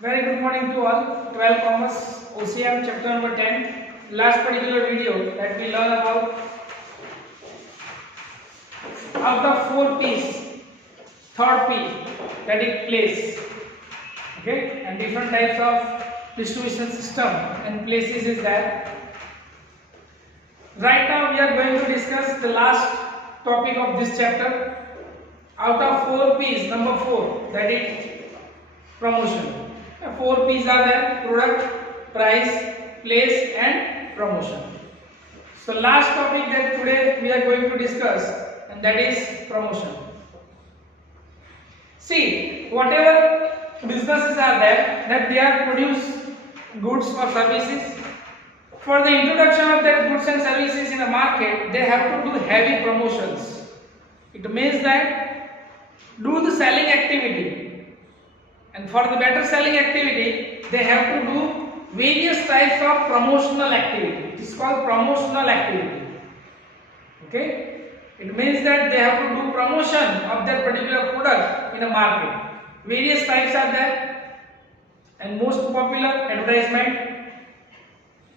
Very good morning to all. 12 Commerce OCM chapter number 10. Last particular video that we learn about out of 4 P's, third P, that is place. Okay, and different types of distribution system and places is there. Right now we are going to discuss the last topic of this chapter. Out of 4 P's, number 4, that is promotion. 4 P's are there: product, price, place and promotion. So last topic that today we are going to discuss, and that is promotion. See, whatever businesses are there that they are produce goods or services, for the introduction of that goods and services in the market, they have to do heavy promotions. It means that do the selling activity, and for the better selling activity they have to do various types of promotional activity. It is called promotional activity. Okay, it means that they have to do promotion of their particular product in a market. Various types are there, and most popular advertisement,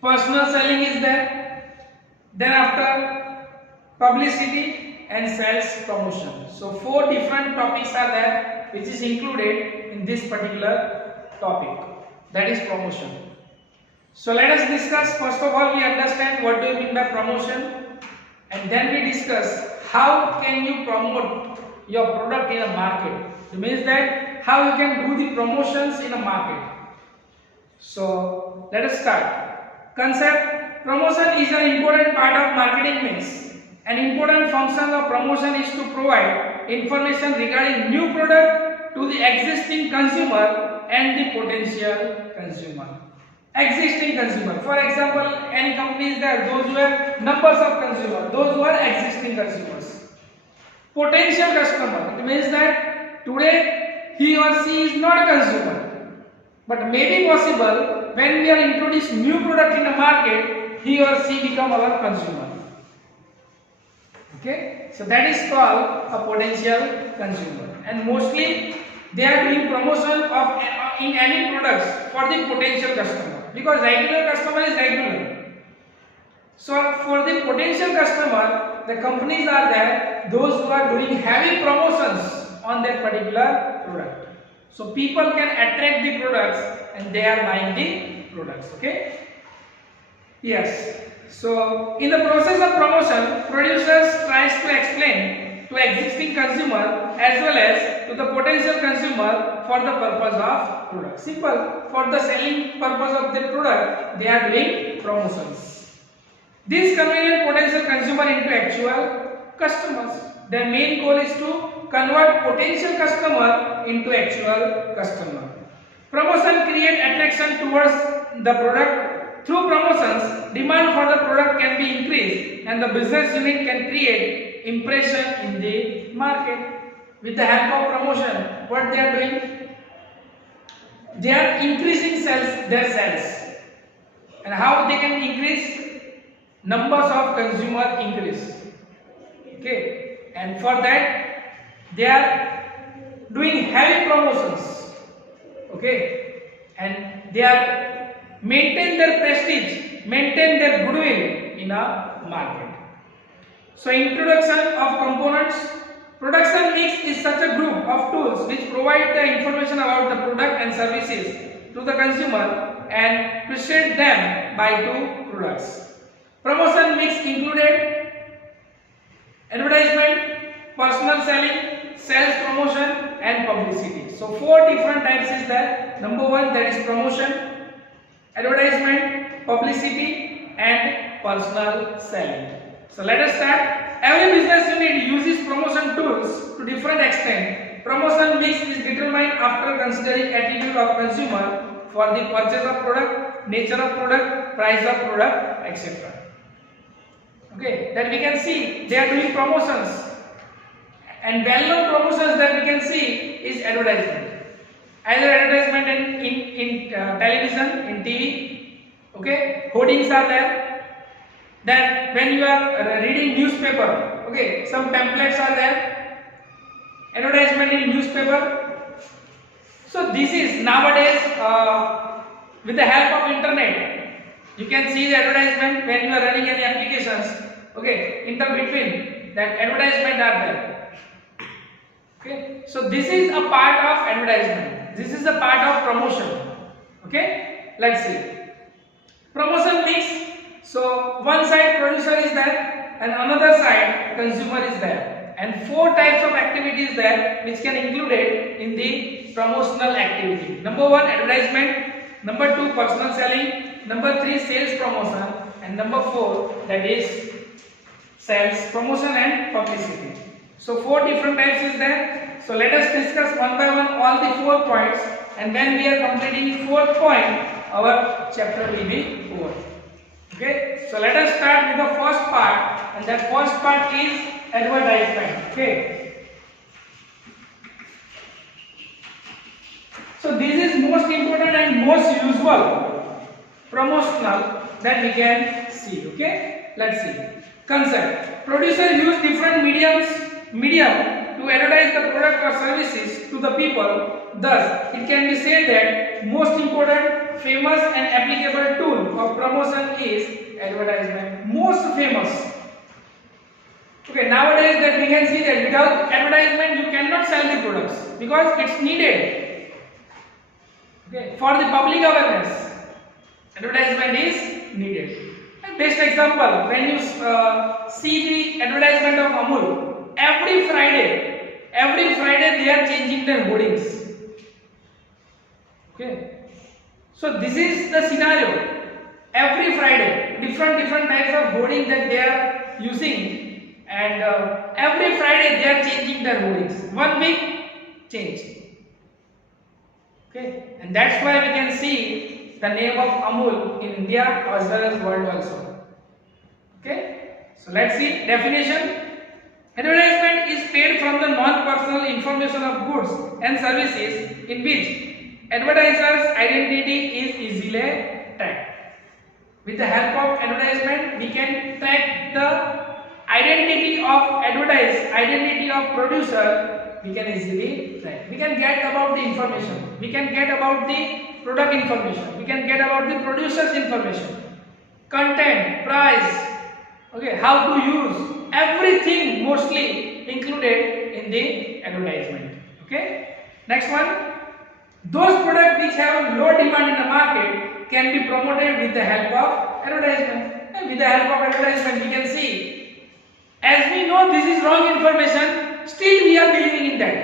personal selling is there, then after publicity and sales promotion. So 4 different topics are there which is included in this particular topic, that is promotion. So let us discuss. First of all, we understand what do you mean by promotion, and then we discuss how can you promote your product in a market. It means that how you can do the promotions in a market. So let us start. Concept: promotion is an important part of marketing mix. An important function of promotion is to provide information regarding new product to the existing consumer and the potential consumer. Existing consumer, for example, any company is there, those who have numbers of consumers, those who are existing consumers. Potential customer, it means that today he or she is not a consumer, but may be possible when we are introducing new product in the market, he or she become our consumer. Okay, so that is called a potential consumer, and mostly they are doing promotion of in any products for the potential customer, because regular customer is regular. So for the potential customer, the companies are there, those who are doing heavy promotions on their particular product. So people can attract the products and they are buying the products. Okay. Yes. So in the process of promotion, producers tries to explain to existing consumer as well as to the potential consumer for the purpose of product. Simple. For the selling purpose of the product, they are doing promotions. This convenient potential consumer into actual customers. Their main goal is to convert potential customer into actual customer. Promotion create attraction towards the product. Through promotions, demand for the product can be increased and the business unit can create impression in the market. With the help of promotion, what they are doing? They are increasing their sales. And how they can increase? Numbers of consumer increase. Okay, and for that they are doing heavy promotions. Okay, and they are maintain their prestige, maintain their goodwill in a market. So introduction of components. Production mix is such a group of tools which provide the information about the product and services to the consumer and present them by 2 products. Promotion mix included advertisement, personal selling, sales promotion and publicity. So 4 different types is there. Number 1, that is promotion, advertisement, publicity and personal selling. So let us start. Every business unit uses promotion tools to different extent. Promotion mix is determined after considering attitude of consumer for the purchase of product, nature of product, price of product, etc. Okay, then we can see they are doing promotions, and well-known promotions that we can see is advertisement. Either advertisement in television, in TV. Okay, hoardings are there. Then when you are reading newspaper, okay, some pamphlets are there. Advertisement in newspaper. So this is nowadays with the help of internet. You can see the advertisement when you are running any applications. Okay, in the between that advertisement are there. Okay, so this is a part of advertisement. This is a part of promotion. Okay, let's see. Promotion mix. So one side producer is there and another side consumer is there, and 4 types of activities there which can included in the promotional activity. Number 1 advertisement, number 2 personal selling, number 3 sales promotion, and number 4 that is sales promotion and publicity. So 4 different types is there. So let us discuss one by one all the 4 points, and when we are completing 4th point, our chapter will be over. Okay, so let us start with the first part, and that first part is advertisement. Okay, so this is most important and most usual promotional that we can see. Okay, let's see. Concept: producer use different medium to advertise the product or services to the people. Thus, it can be said that most important, famous and applicable tool of promotion is advertisement. Most famous. Okay, nowadays that we can see that without advertisement you cannot sell the products because it's needed. Okay, for the public awareness, advertisement is needed. Best example, when you see the advertisement of Amul, every Friday they are changing their hoardings. Okay, so this is the scenario. Every Friday, different types of hoarding that they are using, and every Friday they are changing their hoardings. 1 week change. Okay, and that's why we can see the name of Amul in India as well as world also. Okay, so let's see definition. Advertisement is paid from the non-personal information of goods and services in which advertiser's identity is easily tracked. With the help of advertisement, we can track the identity of advertiser, identity of producer. We can easily track. We can get about the information. We can get about the product information. We can get about the producer's information, content, price. Okay, how to use, everything mostly included in the advertisement. Okay, next one. Those products which have low demand in the market can be promoted with the help of advertisement. And with the help of advertisement, we can see, as we know this is wrong information, still we are believing in that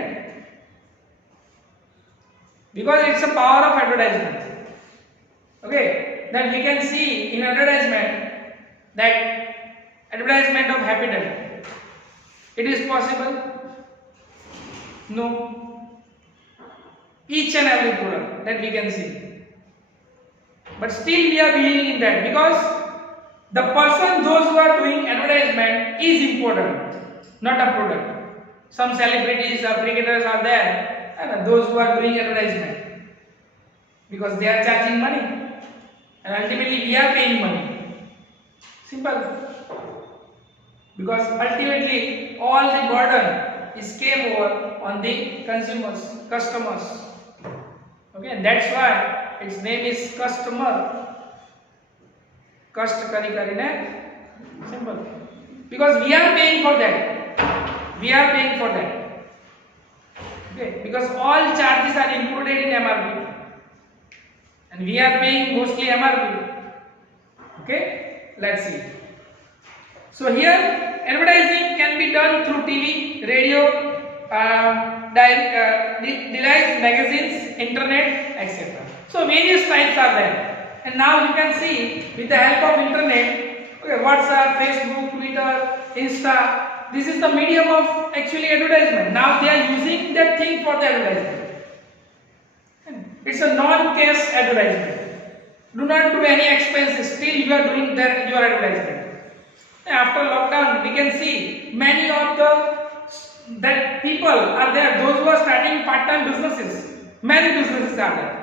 because it's a power of advertisement. Okay, that we can see in advertisement, that advertisement of Happyden. It is possible? No. Each and every product that we can see, but still we are believing in that because the person, those who are doing advertisement is important, not a product. Some celebrities or cricketers are there, and those who are doing advertisement because they are charging money, and ultimately we are paying money. Simple. Because ultimately all the burden is came over on the consumers, customers. Okay, and that's why its name is customer. Kast kari karine, simple. Because we are paying for that. We are paying for that. Okay, because all charges are included in MRP, and we are paying mostly MRP. Okay, let's see. So here advertising can be done through TV, radio, televised magazines, internet, etc. So various types are there, and now you can see with the help of internet, okay, WhatsApp, Facebook, Twitter, Insta. This is the medium of actually advertisement. Now they are using that thing for the advertisement. It's a non-cash advertisement. Do not do any expenses. Still you are doing your advertisement. After lockdown, we can see many of that people are there. Those who are starting part-time businesses, many businesses are there.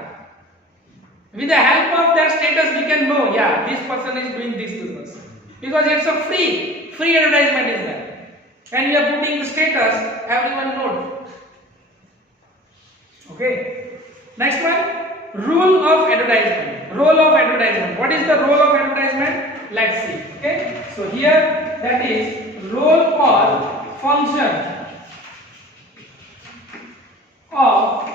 With the help of their status, we can know, yeah, this person is doing this business because it's a free advertisement is there. When we are putting the status, everyone knows. Okay. Next one, rule of advertisement. Role of advertisement. What is the role of advertisement? Let's see. Okay. So here that is role or function of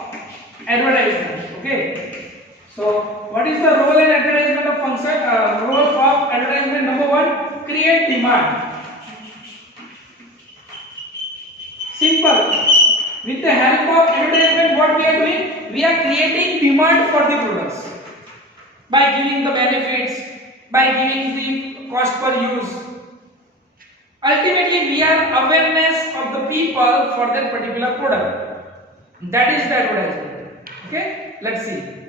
advertisement. Okay. So what is the role and advertisement of function? Role of advertisement. Number one, create demand. Simple. With the help of advertisement, what we are doing? We are creating demand for the products by giving the benefits, by giving the cost per use. Ultimately, we are awareness of the people for that particular product. That is the advertisement. Okay, let's see.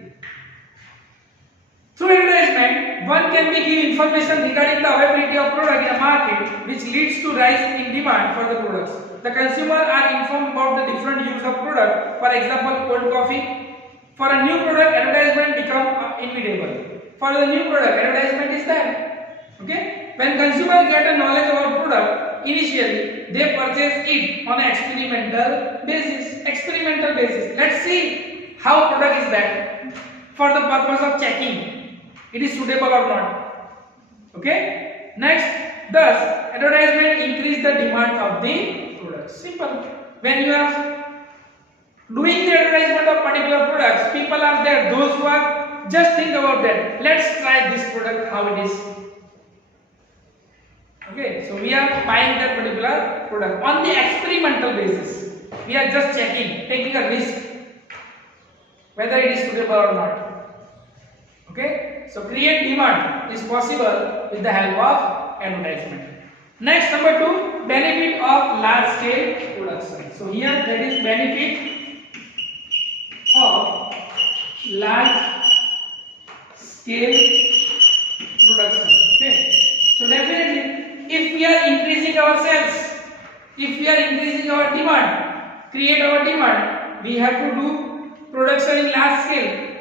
Through advertisement, one can be give information regarding the availability of product in a market, which leads to rise in demand for the products. The consumer are informed about the different use of product. For example, cold coffee. For a new product, advertisement become inevitable. For the new product, advertisement is there. Okay. When consumers get a knowledge about product, initially they purchase it on an experimental basis. Experimental basis. Let's see how product is that for the purpose of checking it is suitable or not. Okay. Next, thus advertisement increase the demand of the product. Simple. When you are doing the advertisement of particular products, people are there. Those who are just think about that. Let's try this product how it is. Okay. So we are buying that particular product on the experimental basis. We are just checking, taking a risk whether it is suitable or not. Okay, so create demand is possible with the help of advertisement. Next, number two, benefit of large scale production. So here that is benefit of large scale production. Okay, so definitely if we are increasing our sales, if we are increasing our demand, create our demand, we have to do production in large scale.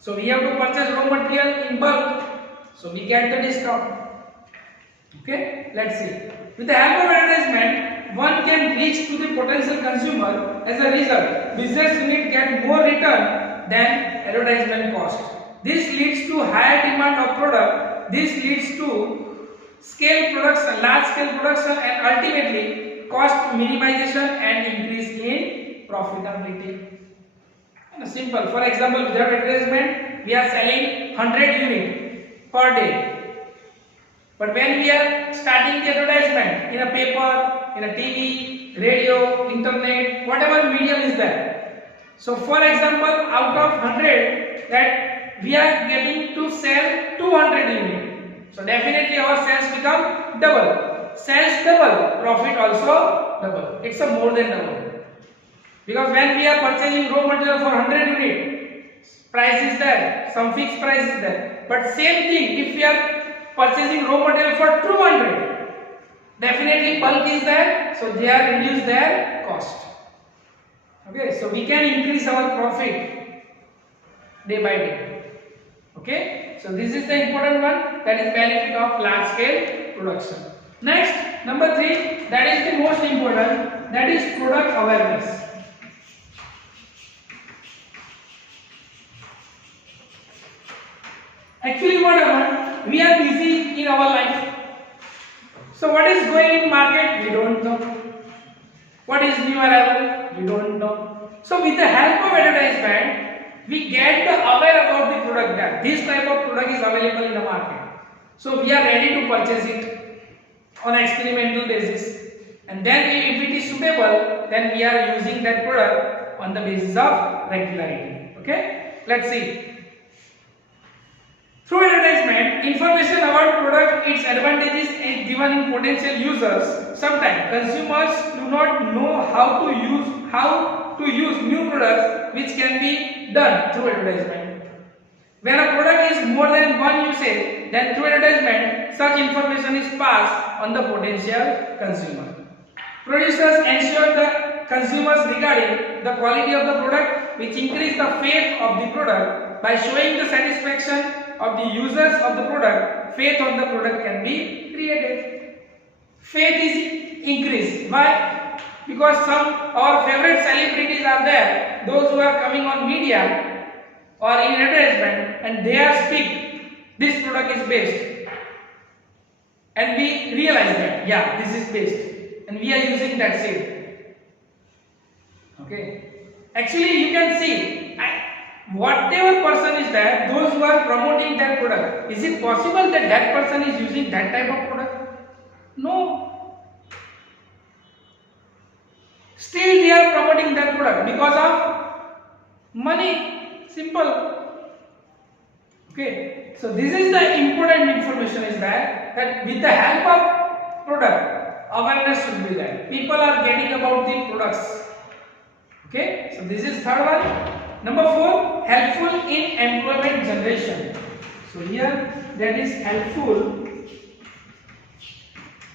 So we have to purchase raw material in bulk. So we get the discount. Okay, let's see. With the help of advertisement, one can reach to the potential consumer. As a result, business unit get more return than advertisement cost. This leads to higher demand of product. This leads to scale production, large scale production, and ultimately cost minimization and increase in profitability. Simple. For example, without advertisement, we are selling 100 units per day. But when we are starting the advertisement in a paper, in a TV, radio, internet, whatever medium is there. So, for example, out of 100, that we are getting to sell 200 units. So, definitely our sales become double. Sales double, profit also double. It's a more than double. Because when we are purchasing raw material for 100 units, price is there, some fixed price is there. But same thing, if we are purchasing raw material for 200, definitely bulk is there, so they are reduce their cost. Okay, so we can increase our profit day by day. Okay, so this is the important one, that is benefit of large scale production. Next, number 3, that is the most important, that is product awareness. Actually, what happened? We are busy in our life. So, what is going in market? We don't know. What is new arrival? We don't know. So, with the help of advertisement, we get the aware about the product that this type of product is available in the market. So, we are ready to purchase it on an experimental basis. And then, if it is suitable, then we are using that product on the basis of regularity. Okay? Let's see. Through advertisement, information about product, its advantages is given in potential users. Sometimes consumers do not know how to use new products, which can be done through advertisement. When a product is more than one usage, then through advertisement, such information is passed on the potential consumer. Producers ensure the consumers regarding the quality of the product, which increase the faith of the product by showing the satisfaction of the users of the product. Faith on the product can be created. Faith is increased. Why? because some our favorite celebrities are there, those who are coming on media or in advertisement, and they are speak this product is best, and we realize that yeah, this is best, and we are using that same. Okay, actually you can see whatever person is there, those who are promoting that product, is it possible that that person is using that type of product? No. Still they are promoting that product because of money. Simple. Okay, so this is the important information is that with the help of product, awareness should be there. People are getting about the products. Okay, so this is third one. Number 4, helpful in employment generation. So here that is helpful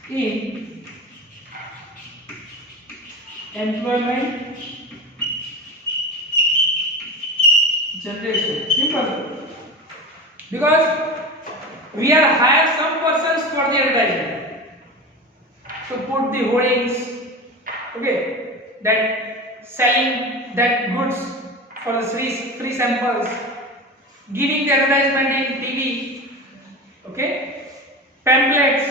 in employment generation. Simple. Because we are hire some persons for the advertisement. So put the hoardings, okay, that selling that goods for the free samples, giving the advertisement in TV, okay, pamphlets,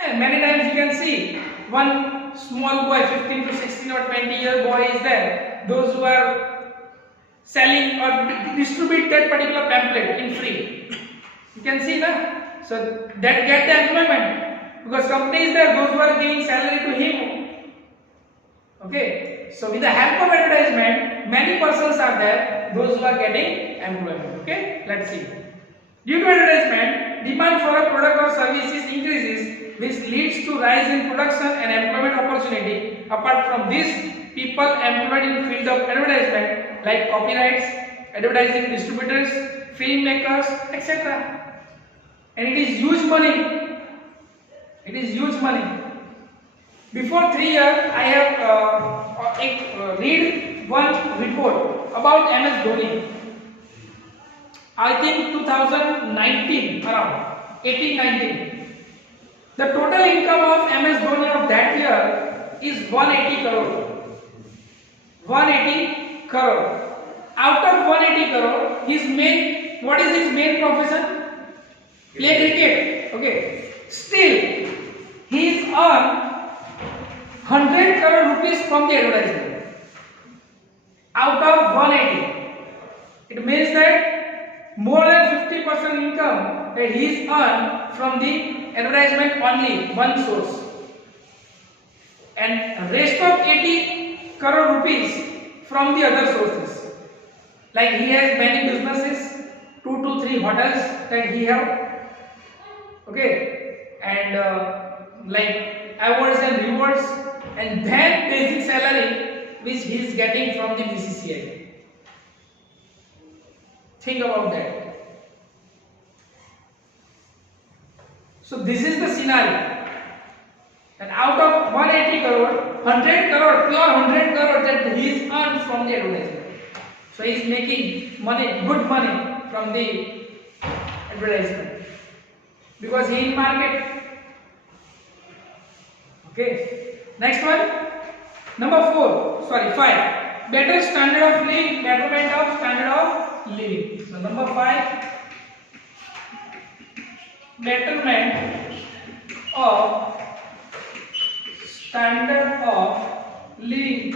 and many times you can see one small boy, 15 to 16 or 20-year boy is there, those who are selling or distribute that particular pamphlet in free. You can see that. So that get the employment because company is there, those who are giving salary to him. Okay. So with the help of advertisement, many persons are there, those who are getting employment. Okay, let's see. Due to advertisement, demand for a product or services increases, which leads to rise in production and employment opportunity. Apart from this, people employed in field of advertisement like copyrights, advertising distributors, filmmakers, etc. And it is huge money. It is huge money. Before 3 years, I have read one report about MS Dhoni. I think 2019, around 18-19. The total income of MS Dhoni of that year is 180 crore. 180 crore. Out of 180 crore, what is his main profession? Play cricket. Okay. Still, he is earned 100 crore rupees from the advertisement. Out of 180. It means that more than 50% income that he is earned from the advertisement only, one source. And rest of 80 crore rupees from the other sources. Like he has many businesses, 2 to 3 hotels that he have. Okay. And like awards and rewards. And then basic salary which he is getting from the BCCI. Think about that. So this is the scenario. And out of 180 crore, 100 crore, pure 100 crore that he is earned from the advertisement. So he is making money, good money from the advertisement. Because he in market. Okay. Next one, number 5. Better standard of living, betterment of standard of living. So number 5, betterment of standard of living.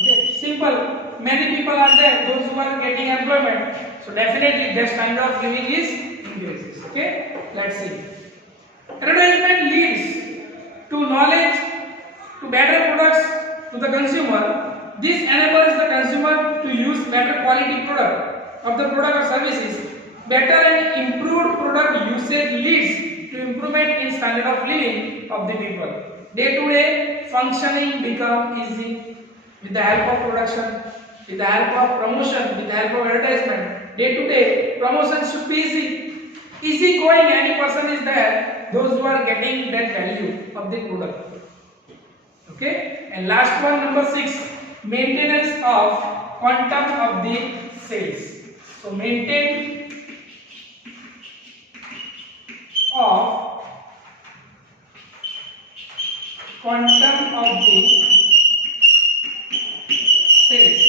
Okay, simple. Many people are there, those who are getting employment. So definitely their standard of living is increases. Okay, let's see. Advertisement leads to knowledge, to better products to the consumer. This enables the consumer to use better quality product of the product or services. Better and improved product usage leads to improvement in standard of living of the people. Day to day functioning become easy with the help of production, with the help of promotion, with the help of advertisement. Day to day promotion should be easy. Easy going, any person is there, those who are getting that value of the product. Okay, and last one, number 6, maintenance of quantum of the sales. So maintain of quantum of the sales.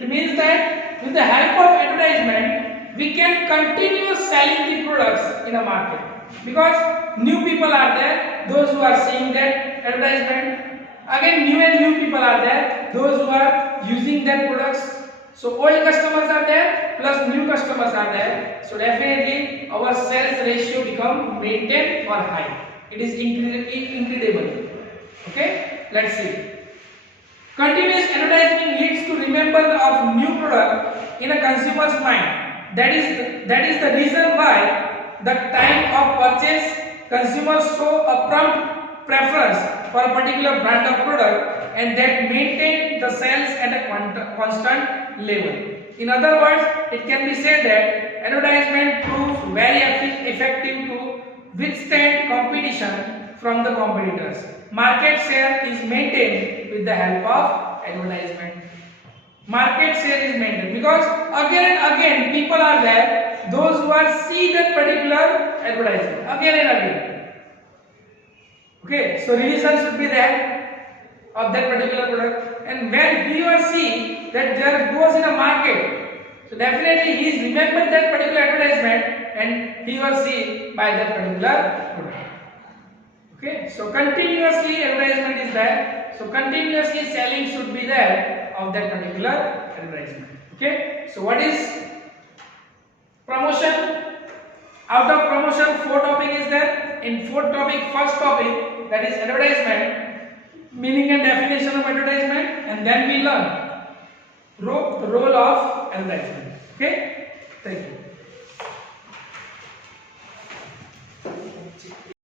It means that with the help of advertisement, we can continue selling the products in a market, because new people are there, those who are seeing that advertisement. Again, new and new people are there, those who are using their products. So old customers are there plus new customers are there. So definitely our sales ratio become maintained or high. It is incredible. Okay, let's see. Continuous advertising leads to remember of new product in a consumer's mind. That is the reason why the time of purchase consumers show a prompt preference for a particular brand of product, and that maintain the sales at a constant level. In other words, it can be said that advertisement proves very effective to withstand competition from the competitors. Market share is maintained with the help of advertisement. Market share is maintained because again and again people are there, those who are see that particular advertisement again and again. Okay, so revision should be there of that particular product, and when he or she that there goes in a market, so definitely he is remembered that particular advertisement and he or she buy that particular product. Okay, so continuously advertisement is there, so continuously selling should be there of that particular advertisement. Okay, so what is promotion? Out of promotion, 4 topic is there. In 4th topic, first topic, that is advertisement, meaning and definition of advertisement, and then we learn the role of advertisement. Okay, thank you.